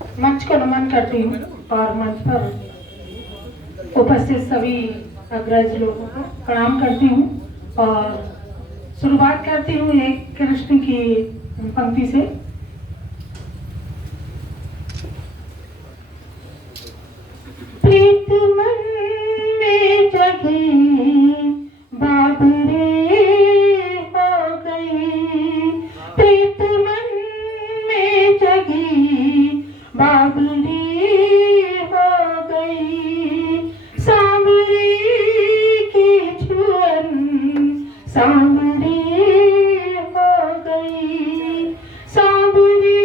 मंच को नमन करती हूँ और मंच पर उपस्थित सभी अग्रज लोगों को प्रणाम करती हूँ और शुरुआत करती हूँ एक कृष्ण की पंक्ति से। प्रीत मन में जगी बाबरे हो गई, प्रीत मन में जगी बाबरी हो गई, सांवरी की छुअन सांवरी हो गई, सांवरी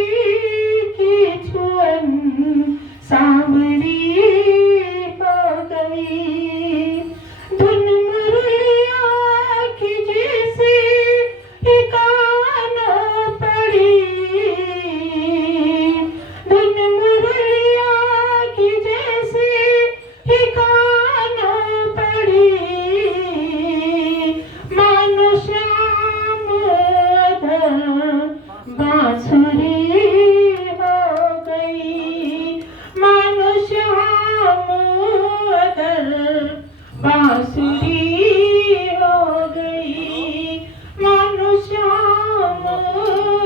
की छुअन सांवरी हो गई। धुन मुरलिया की जैसे ठिकाना पड़ी, धुन मुरलिया की जैसे ठिकाना पड़ी, मानो श्याम अधर बांसुरी हो गई, मानो श्याम अधर बांसुरी हो गई, मानो श्याम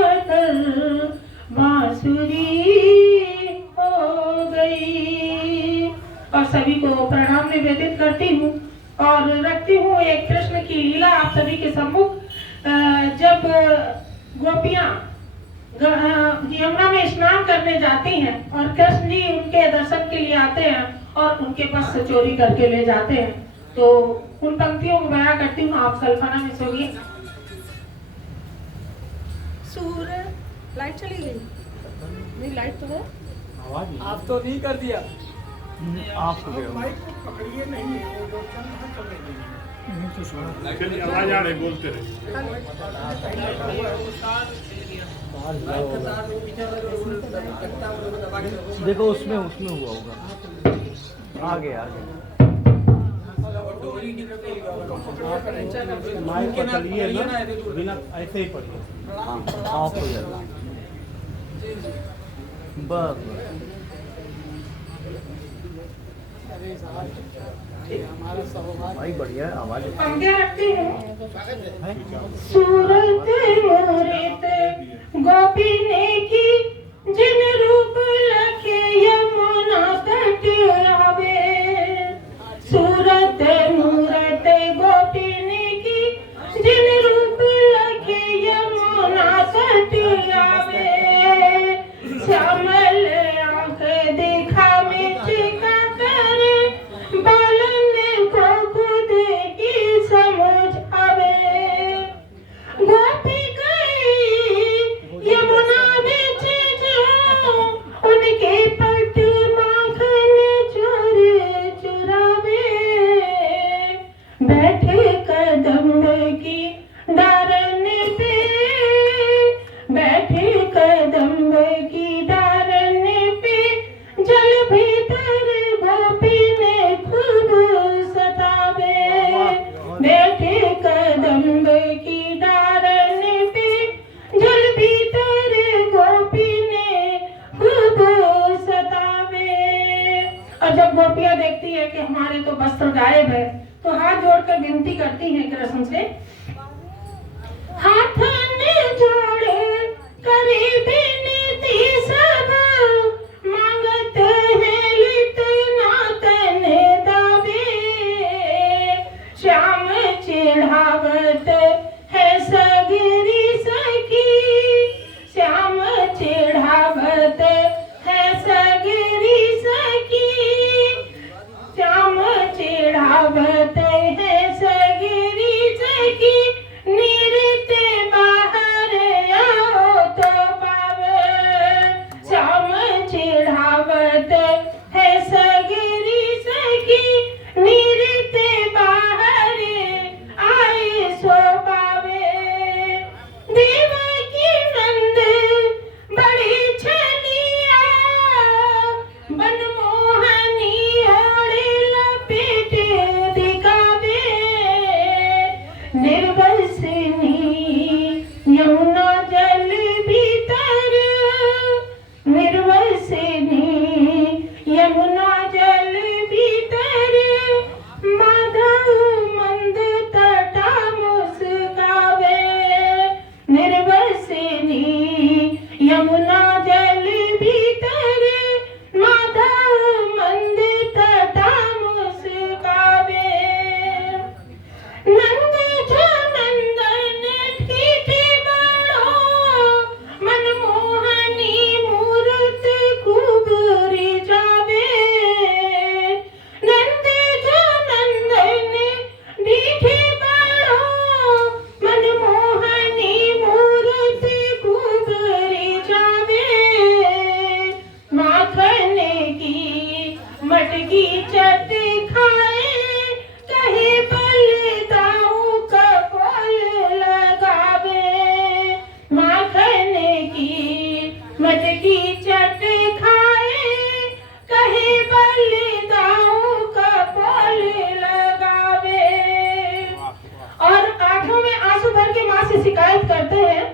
अधर बांसुरी हो गई। और सभी को प्रणाम निवेदित करती हूँ और रखती हूँ एक कृष्ण की लीला आप सभी के सम्मुख। जब गोपियां यमुना में स्नान करने जाती हैं और कृष्ण जी उनके दर्शन के लिए आते हैं और उनके पास से चोरी करके ले जाते हैं, तो उन पंक्तियों को बयां करती हूँ, आप कल्पना में सुनिए। सूर्य लाइट चली गई, नहीं लाइट तो है, आप तो नहीं कर दिया, आप पकड़िए नहीं आवाज आ रही, बोलते रहे। देखो उसमें हुआ होगा, आगे माइक पकड़िए ना, बिना ऐसे ही पढ़िए। ऑफ हो जाएगा बस। भाई बढ़िया है आवाज। पंक्तियां रखती हूँ। सूरत मूरत गोपी ने की, जिन रूप लखे यमुना तट आवे। सूरत मूरत गोपी ने की, जिन रूप लखे यमुना तट आवे। श्यामल आंख देखा में चिका करे, बालन को खुद ही समझ आवे। गोपी गई यमुना बीच जो, उनके पट माखन चोर चुरावे। बैठे कदम की डारन पे, बैठे कदम की डारन पे, जल भीतर गोपी ने खूब सतावे। बैठे कदम की डारन पे, जल भीतर गोपी ने खूब सतावे। और जब गोपियां देखती है कि हमारे तो वस्त्र गायब है, तो हाथ जोड़कर विनती करती हैं कृष्ण से। हाथ जोड़े करे विनती सब, मांगत है लित नातन दावे। श्याम चिढ़ावत है सगरी सखी, श्याम चिढ़ावत है सगरी सखी, श्याम चिढ़ावत है सगरी सखी। निरते बाहर आओ तो पावे। की चट खाए, कहे बलिदाऊ का फूल लगावे। माखन की मटकी चट खाए, कहे बलिदाऊ का फूल लगावे। और आंखों में आंसू भर के माँ से शिकायत करते हैं,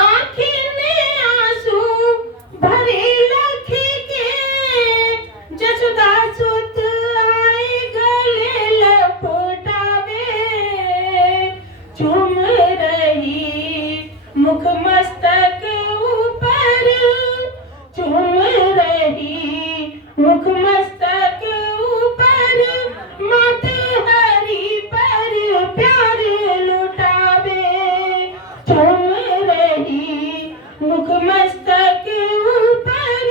आँखें में आंसू भरे लखी के, जसुदा सुत आए गले लपटावे। चूम रही मुख मस्तक ऊपर, चूम रही मुख मस्तक ऊपर, मात हरी पर प्यार लुटावे। चूम रही मुख मस्तक ऊपर,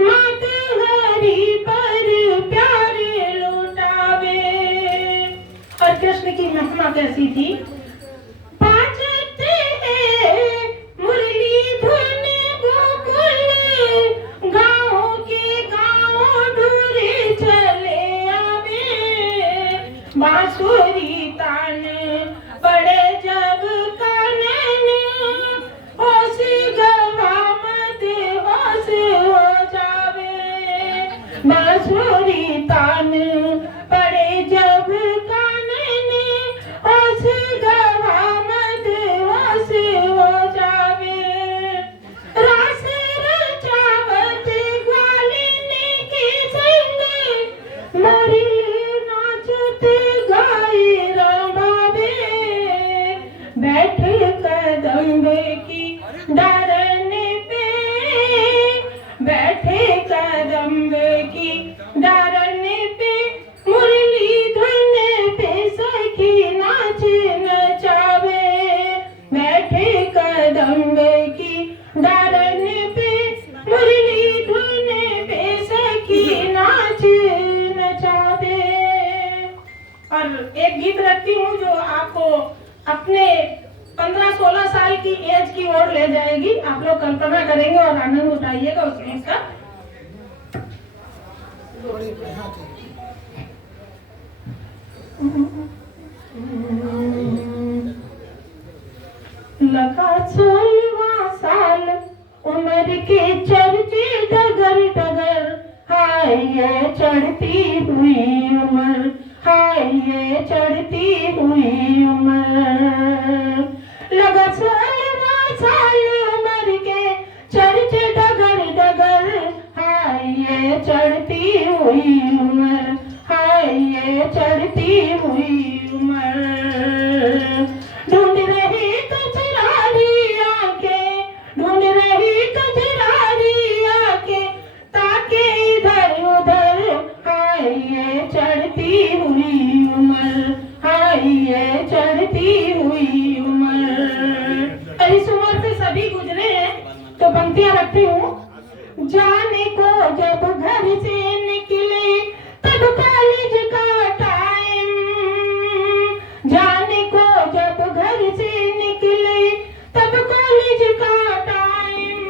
मात हरी पर प्यार लुटावे। और कृष्ण की महिमा कैसी थी? बाजते हैं मुरली धुन गोकुल, गाँव के गाँव ढूरे चले आवे। बांसुरी तान पड़े जब कानन, होश गवा मत होश हो जावे। बांसुरी तान पड़े जब कानन, होश गवा मत होश हो जावे। रास रचावत ग्वालिन के संग, मोरी नाचत गाए रमावे। बैठ कदम्ब की डारन पे, बैठे कदम्ब की डारन पे, मुरली धुन पे सखी नाच नचावे। बैठे कदम्ब की डारन पे, मुरली धुन पे सखी नाच नचावे। और एक गीत रखती हूँ जो आपको अपने 15-16 साल की एज की ओर ले जाएगी। आप लोग कल्पना करेंगे और आनंद उठाइएगा उस गीत का। लगा 16वां साल उम्र के चर्चे डगर डगर, हाय ये चढ़ती हुई उम्र, हाय ये चढ़ती हुई उम्र। लगा 16वां साल उम्र के चर्चे डगर डगर, हाय ये चढ़ती हुई उम्र, हाय ये चढ़ती हुई उम्र। ढूंढ रही कचरारी आंखें, ढूंढ रही कचरारी आंखें, ताके इधर उधर, हाय ये चढ़ती हुई उम्र, हाय ये चढ़ती हुई उम्र। इस उम्र से सभी गुजरे हैं, तो पंक्तियां रखती हूँ। जाने को जब घर से निकले तब कॉलेज का टाइम, जाने को जब घर से निकले तब कॉलेज का टाइम।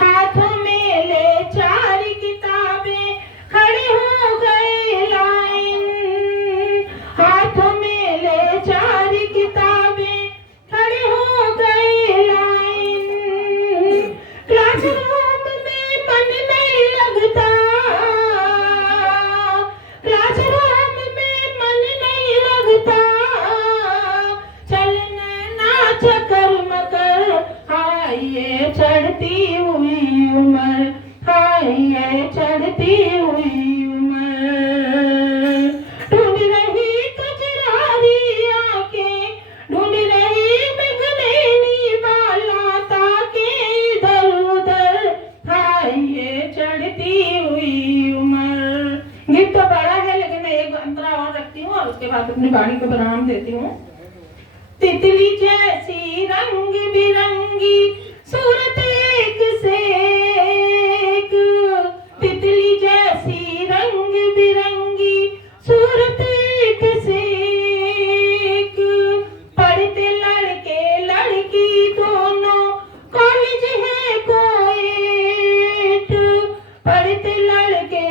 हाथों में ले 4 किताबें, खड़े हो गए लाइन। हाथों में ले 4 किताबें, खड़े हो गए लाइन। क्लासरूम में मन नहीं लगता, क्लासरूम में मन नहीं लगता, चलना ना चक्कर मकर, हाय ये चढ़ती हुई उम्र, हाय ये चढ़ती हुई उम्र। ढूंढ रही कचरारी आंखें, ढूंढ रही बिगड़ेनी बाला, ताके इधर उधर, हाय ये चढ़ती हुई उम्र। गीत तो बड़ा है, लेकिन मैं एक अंतरा और रखती हूँ और उसके बाद अपनी बाणी को विराम देती हूँ। तितली जैसी रंग बिरंगी सूरत एक से एक, तितली जैसी रंग बिरंगी सूरत एक से एक। पढ़ते लड़के लड़की दोनों, कॉलेज है कोएट, पढ़ते लड़के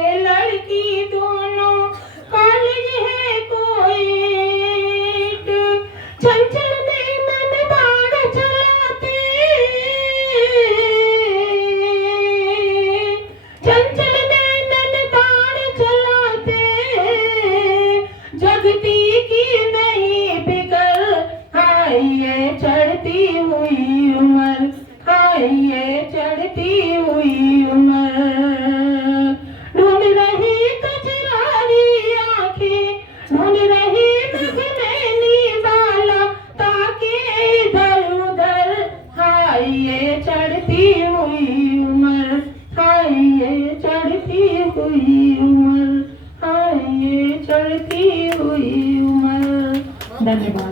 हुई उम्र, हाँ ये चढ़ती हुई उम्र। धन्यवाद।